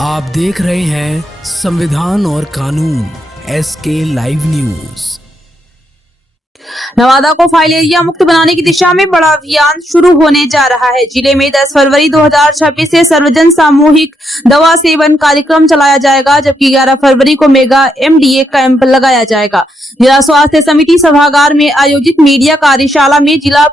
आप देख रहे हैं संविधान और कानून SK लाइव न्यूज। नवादा को फाइलेरिया मुक्त बनाने की दिशा में बड़ा अभियान शुरू होने जा रहा है। जिले में 10 फरवरी 2026 से सर्वजन सामूहिक दवा सेवन कार्यक्रम चलाया जाएगा, जबकि 11 फरवरी को मेगा MDA कैंप लगाया जाएगा। जिला स्वास्थ्य समिति सभागार में आयोजित मीडिया कार्यशाला में जिला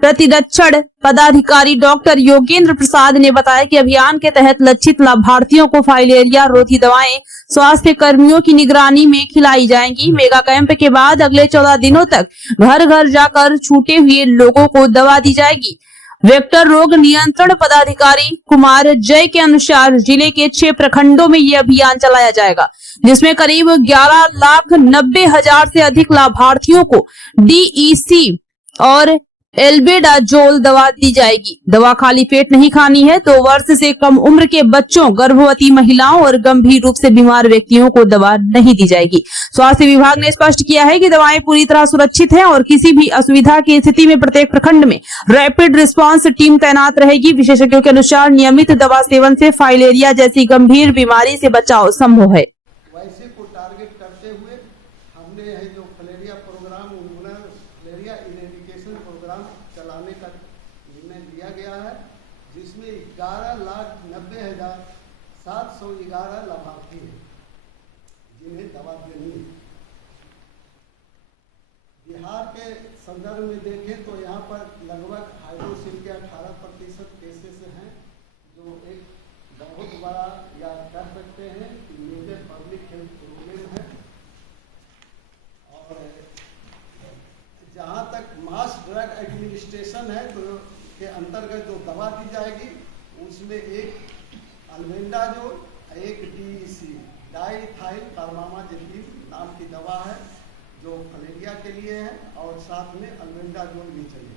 प्रतिरक्षण पदाधिकारी डॉक्टर योगेंद्र प्रसाद ने बताया कि अभियान के तहत लक्षित लाभार्थियों को फाइलेरिया रोधी दवाएं स्वास्थ्य कर्मियों की निगरानी में खिलाई जाएंगी। मेगा कैंप के बाद अगले 14 दिनों तक घर घर जाकर छूटे हुए लोगों को दवा दी जाएगी। वेक्टर रोग नियंत्रण पदाधिकारी कुमार जय के अनुसार जिले के 6 प्रखंडों में ये अभियान चलाया जाएगा, जिसमें करीब 11,90,000 से अधिक लाभार्थियों को DEC और एल्बेडाजोल दवा दी जाएगी। दवा खाली पेट नहीं खानी है। 2 वर्ष से कम उम्र के बच्चों, गर्भवती महिलाओं और गंभीर रूप से बीमार व्यक्तियों को दवा नहीं दी जाएगी। स्वास्थ्य विभाग ने स्पष्ट किया है कि दवाएं पूरी तरह सुरक्षित हैं और किसी भी असुविधा की स्थिति में प्रत्येक प्रखंड में रैपिड रिस्पांस टीम तैनात रहेगी। विशेषज्ञों के अनुसार नियमित दवा सेवन से फाइलेरिया जैसी गंभीर बीमारी से बचाव संभव है। वैसे को टारगेट करते हुए हमने है जो filaria programme filaria eradication programme चलाने का निर्णय लिया गया है, जिसमें 11,90,711 लाभार्थी हैं जिन्हें दवा देनी है। बिहार के संदर्भ में देखें तो यहाँ पर लगभग हाइड्रोसिल के 18% केसेस हैं, जो एक बहुत बड़ा या कह सकते हैं कि मेजर पब्लिक हेल्थ प्रॉब्लम है। और जहाँ तक मास ड्रग एडमिनिस्ट्रेशन है तो के अंतर्गत जो दवा दी जाएगी उसमें एक अल्बेंडाजोल, एक DEC डाइथाइल कार्बामाजेपिन नाम की दवा है जो फलेरिया के लिए है, और साथ में अल्बेंडाजोल भी चाहिए।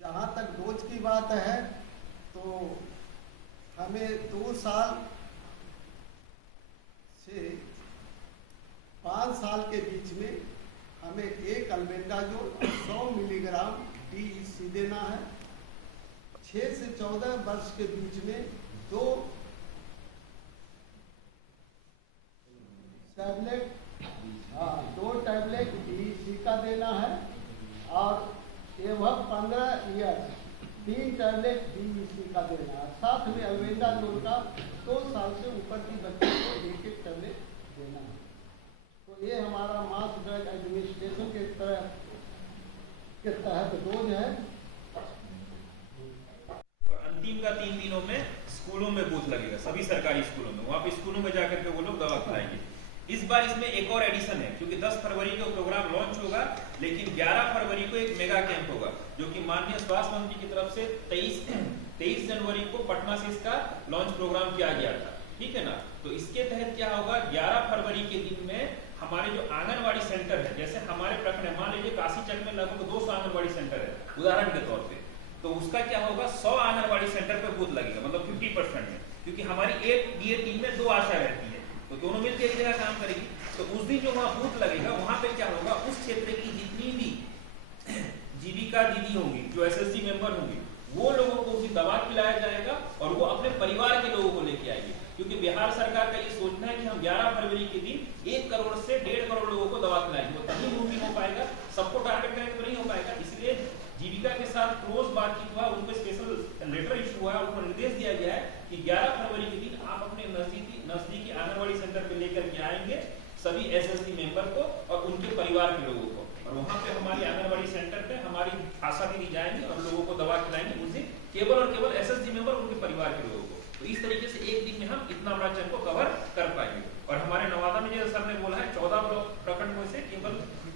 जहाँ तक डोज की बात है तो हमें 2 साल से 5 साल के बीच में हमें एक अल्बेंडाजोल 100 मिलीग्राम DEC देना है। 6 से 14 वर्ष के बीच में 2 टैबलेट DEC का देना है, और एवं 15 ईयर 3 टैबलेट DEC का देना है। साथ में अल्बेंडाजोल का 2 साल से ऊपर की बच्चे को 1-1 टैबलेट देना है। तो ये हमारा मास ड्रग एडमिनिस्ट्रेशन के तहत डोज है। और अंतिम का 3 दिनों में स्कूलों में बूथ लगेगा, सभी सरकारी स्कूलों में। वहाँ पे स्कूलों में जाकर के वो लोग दवा खिलाएंगे। इस बार इसमें एक और एडिशन है, क्योंकि 10 फरवरी को प्रोग्राम लॉन्च होगा, लेकिन 11 फरवरी को एक मेगा कैंप होगा, जो कि माननीय स्वास्थ्य मंत्री की तरफ से 23 जनवरी को पटना से इसका लॉन्च प्रोग्राम किया गया था। ठीक है ना। तो इसके तहत क्या होगा, 11 फरवरी के दिन में हमारे जो आंगनवाड़ी सेंटर है, जैसे हमारे प्रखंड मान लीजिए काशीचक में लगभग 200 आंगनवाड़ी सेंटर है उदाहरण के तौर पे, तो उसका क्या होगा 100 आंगनवाड़ी सेंटर पे बूथ लगेगा, मतलब 50% में, क्योंकि हमारी एक DA टीम में 2 आशा रहती है, तो दोनों मिलकर एक जगह काम करेगी। तो उस दिन जो वहाँ बूथ लगेगा, वहां पे क्या होगा, उस क्षेत्र की जितनी भी जीविका दीदी होंगी, जो SSG मेंबर होंगी, वो लोगों को उसी दवा खिलाया जाएगा और वो अपने परिवार के लोगों को लेके आएंगे। क्योंकि बिहार सरकार का ये सोचना है कि हम 11 फरवरी के दिन 1 करोड़ से 1.5 करोड़ लोगों को दवा खिलाएंगे। वो तभी मुमकिन हो पाएगा, सबको टारगेट करेंगे तो नहीं हो पाएगा। इसलिए जीविका के साथ क्लोज बातचीत हुआ, उनको स्पेशल लेटर इशू हुआ, उनको निर्देश दिया गया है कि 11 फरवरी के दिन आप अपने नजदीकी आंगनवाड़ी सेंटर पे लेकर के आएंगे सभी SSG मेंबर को और उनके परिवार के लोगों को, और वहां पे हमारी आंगनवाड़ी सेंटर पे हमारी आशा दीदी जाएंगी और लोगों को दवा खिलाएंगे, उस दिन केवल और केवल SSG मेंबर उनके परिवार के लोगों को। तो इस तरीके से एक दिन में हम इतना बड़ा चंक को कवर कर पाएंगे। और हमारे नवादा में जैसे सर ने बोला है 14 प्रखंडों से केवल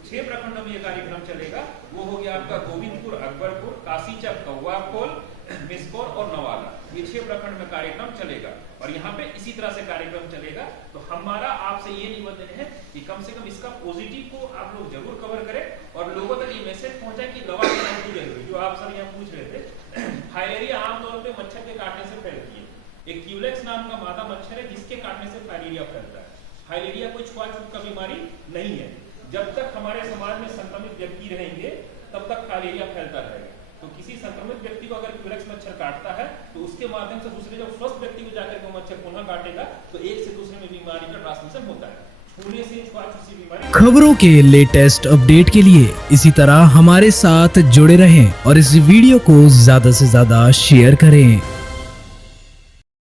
6 प्रखंडों में ये कार्यक्रम चलेगा। वो हो गया आपका गोविंदपुर, अकबरपुर, काशीचक, कौवाकोल, मिसकोर और नवादा, ये 6 प्रखंड में कार्यक्रम चलेगा। और यहाँ पे इसी तरह से कार्यक्रम चलेगा। तो हमारा आपसे ये निवेदन है कि कम से कम इसका पॉजिटिव को आप लोग जरूर कवर करें और लोगों तक ये मैसेज पहुंचाए कि दवा लेना जरूरी। जो आप सर यहाँ पूछ रहे थे, फाइलेरिया आमतौर पर मच्छर के काटने से फैलती है। एक क्यूलेक्स नाम का मादा मच्छर है जिसके काटने से फाइलेरिया फैलता है। फाइलेरिया कोई छुआछूत का बीमारी नहीं है। जब तक हमारे समाज में संक्रमित व्यक्ति रहेंगे तब तक फाइलेरिया फैलता रहेगा। तो तो किसी संक्रमित व्यक्ति को अगर क्यूरेक्स मच्छर काटता है तो उसके माध्यम से दूसरे जब स्वस्थ व्यक्ति को जाकर के मच्छर पुनः काटेगा तो एक से दूसरे में बीमारी का ट्रांसमिशन होता है। छूने से छुआछूत बीमारी। खबरों के लेटेस्ट अपडेट के लिए इसी तरह हमारे साथ जुड़े रहें और इस वीडियो को ज्यादा से ज्यादा शेयर करें।